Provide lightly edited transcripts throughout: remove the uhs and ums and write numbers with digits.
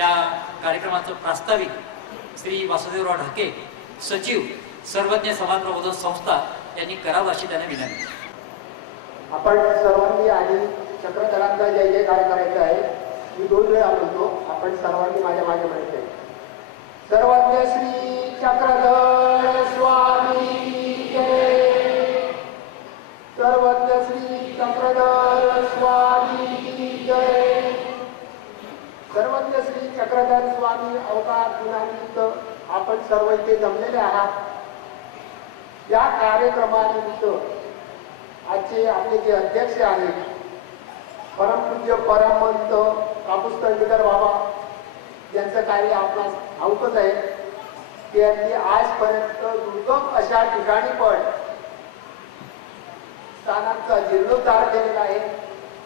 या कार्यक्रमाचं प्रास्ताविक श्री वासुदेवराव ढाके, सचिव सर्वज्ञ समाज प्रबोधन संस्था यांनी करावं अशी त्यांना विनंती. आपण सर्वांनी आधी चक्रधरांचा जय जयकार करायचा आहे. मी 2 वेळा म्हणतो, आपण सर्वांनी माझ्या मागे म्हणायचं आहे. सर्वज्ञ श्री चक्रधर स्वामी जय. सर्वज्ञ श्री चक्रधर स्वामी जय. सर्वज्ञ श्री चक्रधर स्वामी अवतार दिनानिमित्त आपण सर्व इथे जमलेले आहात. या कार्यक्रमानिमित्त आजचे आपले जे अध्यक्ष आहेत परमपूज्य परमहंत कापूस तळणीकर बाबा यांचं कार्य आपणास ठाऊकच आहे की अगदी आजपर्यंत दुर्गम अशा ठिकाणी पण स्थानांचा जीर्णोद्धार केलेला आहे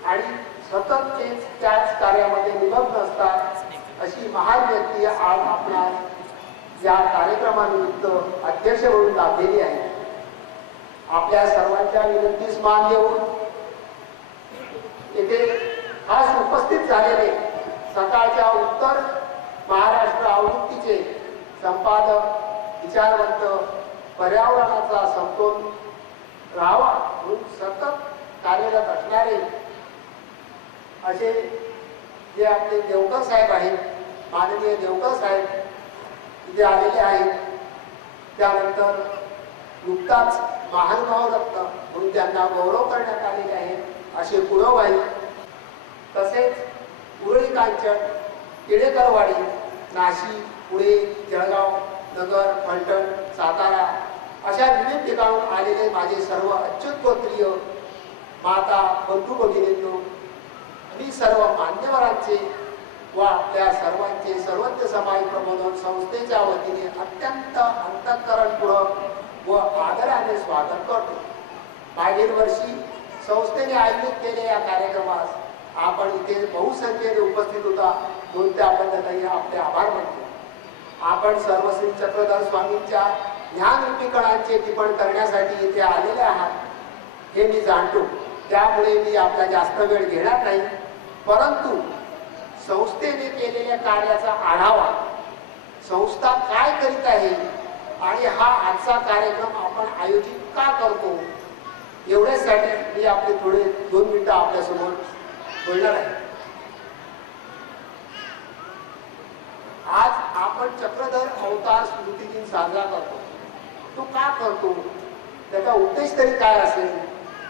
आणि सतत त्याच कार्यामध्ये निमग्न असतात अशी महान व्यक्ती आज आपणास या कार्यक्रमानिमित्त अध्यक्ष म्हणून लाभलेली आहे. आपल्या सर्वांच्या विनंतीस मान देऊन येथे खास उपस्थित झालेले सकाळच्या उत्तर महाराष्ट्र आवृत्तीचे संपादक, विचारवंत, पर्यावरणाचा समतोल राहावा म्हणून सतत कार्यरत असणारे असे जे आपले देवकर साहेब आहेत, माननीय देवकर साहेब इथे आलेले आहेत. त्यानंतर नुकताच महानुभाव रत्न म्हणून त्यांना गौरव करण्यात आलेले आहे असे पुरवबाई, तसेच उरळी कांचन, केळेकरवाडी, नाशिक, पुणे, जळगाव, नगर, फलटण, सातारा अशा विविध ठिकाणून आलेले माझे सर्व अच्युतगोत्रीय माता बंधू भगिनींनो, मी सर्व मान्यवरांचे व आपल्या सर्वांचे सर्वज्ञ समाज प्रबोधन संस्थेच्या वतीने अत्यंत अंतःकरणपूर्वक व आदराने स्वागत करतो. मागील वर्षी संस्थेने आयोजित केलेल्या या कार्यक्रमास आपण इथे बहुसंख्येने उपस्थित होता म्हणून त्याबद्दलही आपले आभार मानतो. आपण सर्व श्री चक्रधर स्वामींच्या ज्ञानरूपी कणांचे टिपण करण्यासाठी इथे आलेले आहात हे मी जाणतो. त्यामुळे मी आपला जास्त वेळ घेणार नाही, परंतु संस्थेने केलेल्या कार्याचा आढावा, संस्था काय करीत आहे आणि हा आजचा कार्यक्रम आपण आयोजित का करतो एवढ्यासाठी मी आपले थोडे 2 मिनिटं आपल्यासमोर बोलणार आहे. आज आपण चक्रधर अवतार स्मृती दिन साजरा करतो. तो का करतो, त्याचा उद्देश तरी काय असेल,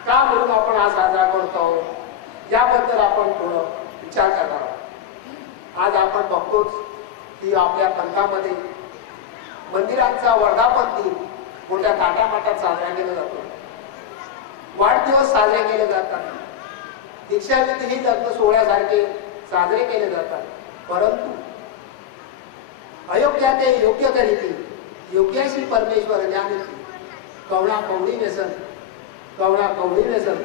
का म्हणून आपण हा साजरा करतो याबद्दल आपण थोडं विचार करणार आहोत. आज आपण बघतोच की आपल्या पंथामध्ये मंदिरांचा वर्धापन दिन मोठ्या थाटामाटात साजरा केला जातो. वाढदिवस साजरे केले जातात, दीक्षाविधी ही लग्न सोहळ्यासारखे साजरे केले जातात. परंतु अयोग्या ते योग्य करीती, योग्याशी परमेश्वर ज्ञानीती, कवणा कवडी व्यसन, कवणा कवडी व्यसन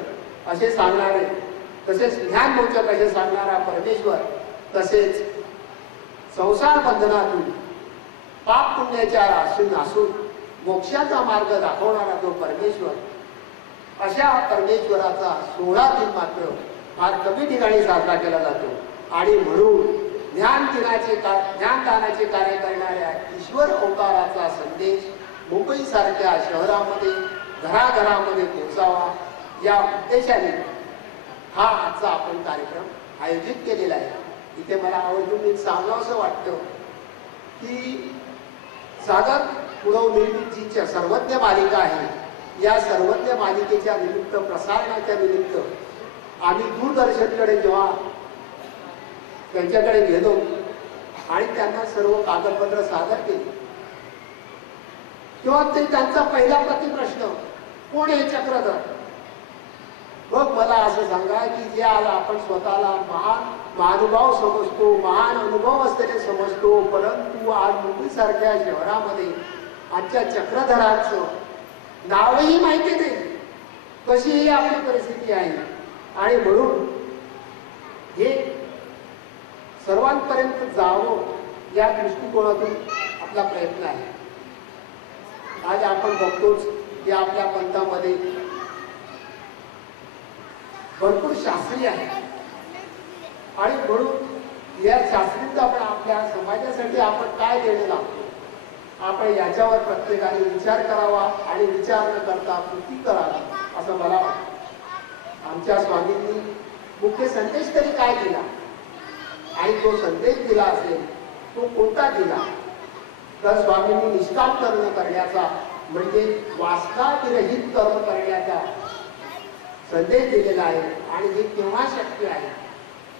असे सांगणारे, तसेच ज्ञान मोचक असे सांगणारा परमेश्वर, तसेच संसार बंधनातून पाप पुण्याच्या नासून मोक्षाचा मार्ग दाखवणारा जो परमेश्वर, अशा परमेश्वराचा 16 दिन मात्र फार कमी ठिकाणी साजरा केला जातो. आणि म्हणून ज्ञानदानाचे कार्य करणाऱ्या ईश्वर अवताराचा संदेश मुंबईसारख्या शहरामध्ये घराघरामध्ये पोहोचावा या उद्देशाने हा आजचा आपण कार्यक्रम आयोजित केलेला आहे. इथे मला आवर्जून एक सांगावंसं वाटतं की सागर पुरव निर्मितीची सर्वज्ञ मालिका आहे. या सर्वज्ञ मालिकेच्या निमित्त, प्रसारणाच्या निमित्त आम्ही दूरदर्शनकडे जेव्हा त्यांच्याकडे गेलो आणि त्यांना सर्व कागदपत्र सादर केली तेव्हा ते त्यांचा पहिला प्रतिप्रश्न, कोण आहे चक्रधर? मग मला असं सांगा की जे आज आपण स्वतःला महान महानुभाव समजतो, महान अनुभव असलेले समजतो, परंतु आज मुंबईसारख्या शहरामध्ये आजच्या चक्रधरांचं नावही माहिती नाही, कशी ही आपली परिस्थिती आहे. आणि म्हणून हे सर्वांपर्यंत जावं या दृष्टिकोनातून आपला प्रयत्न आहे. आज आपण बघतोच की आपल्या पंथामध्ये भरपूर शास्त्री आहेत आणि म्हणून या शास्त्रीत आपण आपल्या समाजासाठी आपण काय देणं लागतो, आपण याच्यावर प्रत्येकाने विचार करावा आणि विचार न करता कृती करावी असं मला वाटतं. आमच्या स्वामींनी मुख्य संदेश तरी काय दिला आणि तो संदेश दिला असेल तो कोणता दिला, तर स्वामींनी निष्काम कर्म करण्याचा म्हणजे वासनाविरहित कर्म करण्याचा संदेश दिलेला आहे. आणि हे केव्हा शक्य आहे,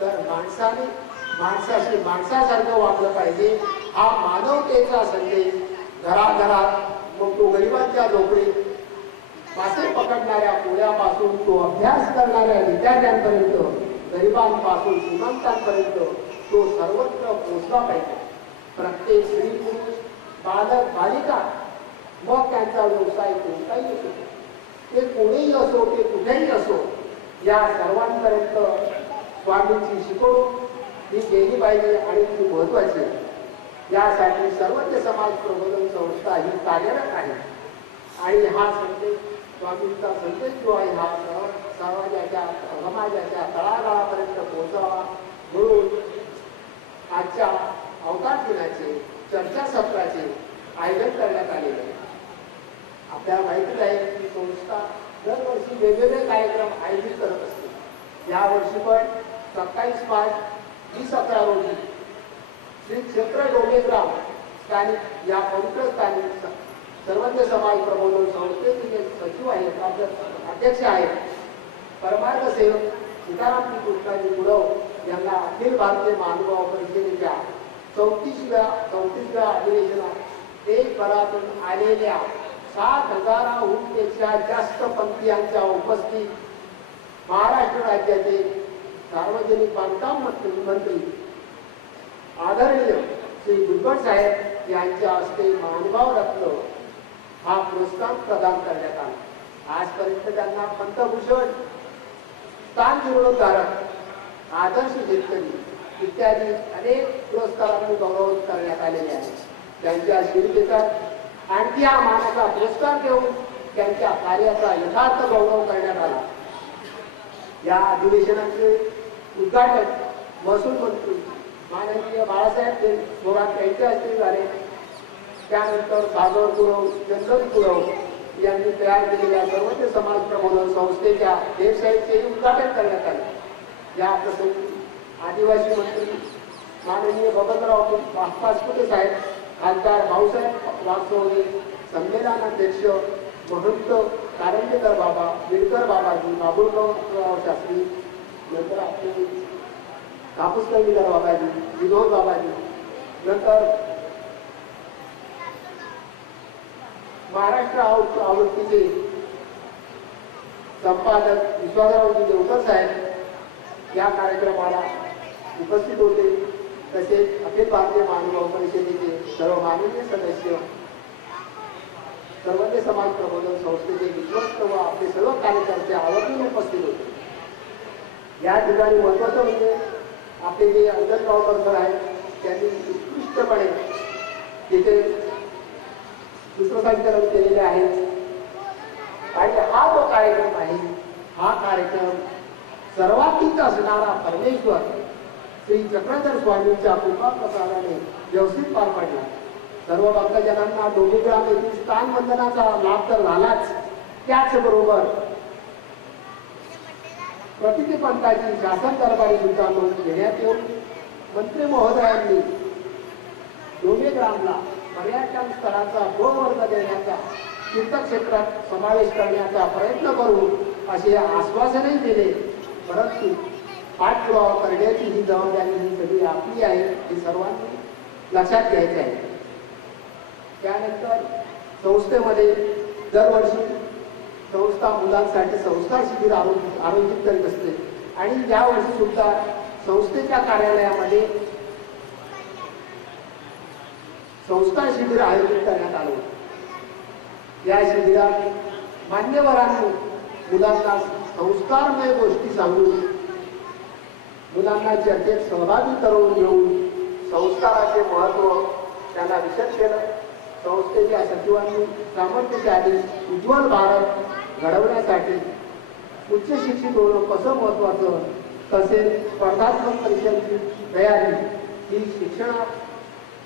तर माणसाने माणसासारखं वागलं पाहिजे. हा मानवतेचा संदेश घराघरात, मग तो गरिबांच्या झोपडीत मासे पकडणाऱ्या कोळ्यापासून तो अभ्यास करणाऱ्या विद्यार्थ्यांपर्यंत, गरिबांपासून श्रीमंतांपर्यंत तो सर्वत्र पोचला पाहिजे. प्रत्येक स्त्री पुरुष बालक बालिका मग त्यांचा व्यवसाय कोणताही असो, ते कोणीही असो, ते कुठेही असो, या सर्वांपर्यंत स्वामींची शिकवण ही गेली पाहिजे आणि ती महत्वाची आहे. यासाठी सर्वज्ञ समाज प्रबोधन संस्था ही कार्यरत आहे. आणि हा संदेश, स्वामींचा संदेश जो आहे, हा समाजाच्या तळागाळापर्यंत पोहोचावा म्हणून आजच्या अवतार दिनाचे चर्चासत्राचे आयोजन करण्यात आलेले आहे. आपल्याला माहितीच आहे की संस्था दरवर्षी वेगवेगळे कार्यक्रम आयोजित करत असते. यावर्षी पण 27 मार्च 2011 रोजी श्री क्षेत्र डोमेग्राम स्थानिक या पवित्र स्थानिक सर्वज्ञ समाज प्रबोधन संस्थेचे जे सचिव आहेत, अध्यक्ष आहेत, परमार्थ सेवक सीताराम कृष्णाजी गुरव यांना अखिल भारतीय महानुभाव परिषदेच्या 34व्या अधिवेशनात देशभरातून आलेल्या 7,000हून पेक्षा जास्त पंथीयांच्या उपस्थित महाराष्ट्र राज्याचे सार्वजनिक बांधकाम मंत्री आदरणीय श्री दुर्गड साहेब यांच्या हस्ते महानुभाव रत्न हा पुरस्कार प्रदान करण्यात आला. आजपर्यंत त्यांना पंतभूषण, स्थान जीर्णोद्धारक, आदर्श शेतकरी इत्यादी अनेक पुरस्कारांनी गौरवित करण्यात आलेले आहे. त्यांच्या शिरपेचात आणखी हा मानाचा पुरस्कार देऊन त्यांच्या कार्याचा यथार्थ गौरव करण्यात आला. या अधिवेशनाचे उद्घाटन महसूल मंत्री माननीय बाळासाहेब थोरात यांच्या हस्ते झाले. त्यानंतर सागर गुरव, चंदन गुरव यांनी तयार केलेल्या सर्वज्ञ समाज प्रबोधन संस्थेच्या वेबसाईटचे उद्घाटन करण्यात आले. या प्रसंगी आदिवासी मंत्री माननीय बबनराव पाचपुते साहेब, खासदार भाऊसाहेब वागचौरे, संमेलनाध्यक्ष महंत कारंजेकर बाबा, बिडकर बाबाजी, बाबुळगाव शास्त्री, नंतर आपले कापूसकर्णीकर बाबाजी, विनोद बाबाजी, नंतर महाराष्ट्र आवृत्तीचे संपादक विश्वासरावजी देवकर साहेब या कार्यक्रमाला उपस्थित होते. तसेच अखिल भारतीय महानुभाव परिषदेचे सर्व माननीय सदस्य, सर्वज्ञ समाज प्रबोधन संस्थेचे विश्वस्त व आपले सर्व कार्यकर्ते आवर्जून उपस्थित होते. या ठिकाणी महत्वाचं म्हणजे आपले जे अंजनगावकर सर आहेत, त्यांनी उत्कृष्टपणे तिथे सूत्रसंचालन केलेले आहे. आणि हा जो कार्यक्रम आहे, हा कार्यक्रम सर्वातीत असणारा परमेश्वर श्री चक्रधर स्वामींच्या कृपा प्रसादाने व्यवस्थित पार पडला. सर्व भक्तजनांना डोमेग्राम येथील स्थान वंदनाचा लाभ तर झालाच, त्याचबरोबर प्रतिती पंथाची शासन दरबारी सुद्धा नोंद घेण्यात येऊन मंत्री महोदयांनी डोमेग्रामला पर्यटन स्थळाचा गोवर्ग देण्याचा, तीर्थक्षेत्रात समावेश करण्याचा प्रयत्न करू असे आश्वासनही दिले. परंतु पाठपुरावा करण्याची ही जबाबदारी ही सगळी आपली आहे, हे सर्वांनी लक्षात घ्यायचे आहे. त्यानंतर संस्थेमध्ये दरवर्षी संस्था मुलांसाठी संस्कार शिबिर आयोजित करीत असते आणि यावर्षी सुद्धा संस्थेच्या कार्यालयामध्ये संस्कार शिबिर आयोजित करण्यात आले. या शिबिरात मान्यवरांनी मुलांना संस्कारमय गोष्टी सांगून मुलांना चर्चेत सहभागी करून घेऊन संस्काराचे महत्त्व त्यांना विशद केलं. संस्थेच्या सचिवांनी सामर्थ्यशाली उज्ज्वल भारत घडवण्यासाठी उच्च शिक्षित होणं कसं महत्त्वाचं तसेच स्पर्धात्मक परीक्षांची तयारी ही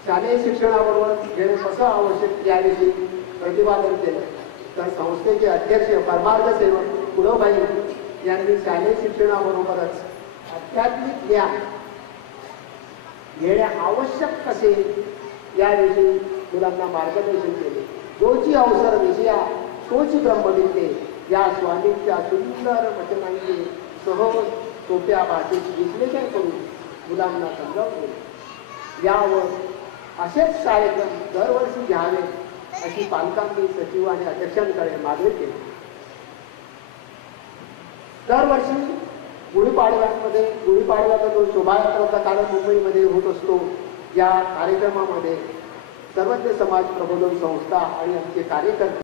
शालेय शिक्षणाबरोबर घेणं कसं आवश्यक याविषयी प्रतिपादन केलं. तर संस्थेचे अध्यक्ष परमार्थ सेवक कुळबाई यांनी शालेय शिक्षणाबरोबरच आध्यात्मिक ज्ञान घेणे आवश्यक कसे याविषयी मुलांना मार्गदर्शन केले. जोची अवसर विषया तोची ब्रह्मविद्ये या स्वामींच्या सुंदर वचनांचे सहज सोप्या भाषेत विश्लेषण करून मुलांना समजावले. यावर असेच कार्यक्रम दरवर्षी घ्यावे अशी पालकांनी सचिव आणि अध्यक्षांकडे मागणी केली. दरवर्षी गुढीपाडव्याचा जो शोभायात्राचा कार्यक्रम मुंबईमध्ये होत असतो, या कार्यक्रमामध्ये सर्वज्ञ समाज प्रबोधन संस्था आणि आमचे कार्यकर्ते